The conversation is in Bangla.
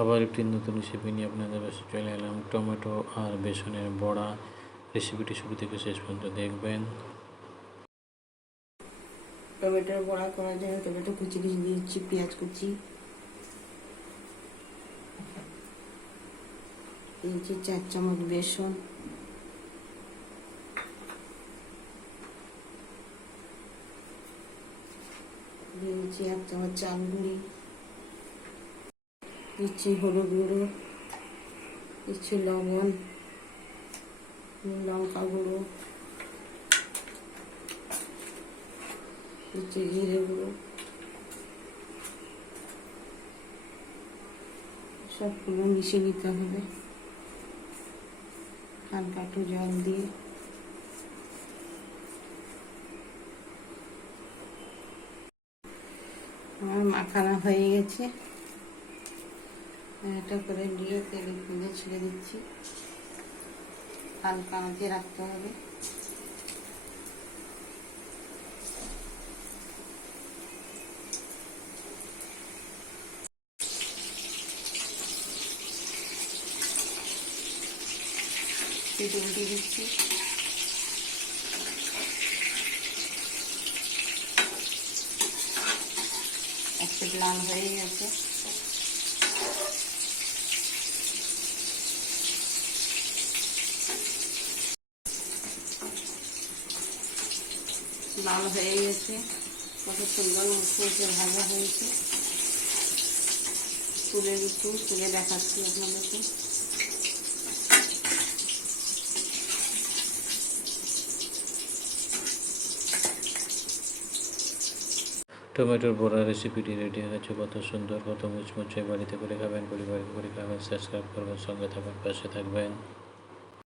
আবার একটি নতুন রেসিপি নিয়ে আপনাদের কাছে চলে এলাম। টমেটো আর বেসনের বড়া রেসিপিটি শুরু থেকে শেষ পর্যন্ত দেখবেন। টমেটোর বড়া করার জন্য টমেটো কুচি কুচি দিয়েছি পেঁয়াজ কুচি। দিয়েছি চার চামচ বেসন। দিয়েছি এক চামচ চাল গুঁড়ি। দিচ্ছি হলুদ গুঁড়ো, দিচ্ছি লবণ, লঙ্কা গুঁড়ো, দিচ্ছি জিরে গুঁড়ো, সবগুলো মিশিয়ে নিতে হবে। হালকা একটু জল দিয়ে। আমার মাখানা হয়ে গেছে। এটা করে নিয়ে তেলে তুলে ছেড়ে দিচ্ছি। হালকা আঁচে রাখতে হবে। দিচ্ছি। একটা লাল হয়ে গেছে। লাল হয়ে গেছে। কত সুন্দর মুখে ভাজা হয়েছে। তুলে দিচ্ছি তুলে দেখাচ্ছি আপনাদেরকে। টমেটোর বড়া রেসিপিটি রেডি হয়ে গেছে। কত সুন্দর, কত মুচমুচে। বাড়িতে করে খাবেন, পরিবারকে করে খাবেন সাবস্ক্রাইব করবেন, সঙ্গে থাকবেন, পাশে থাকবেন।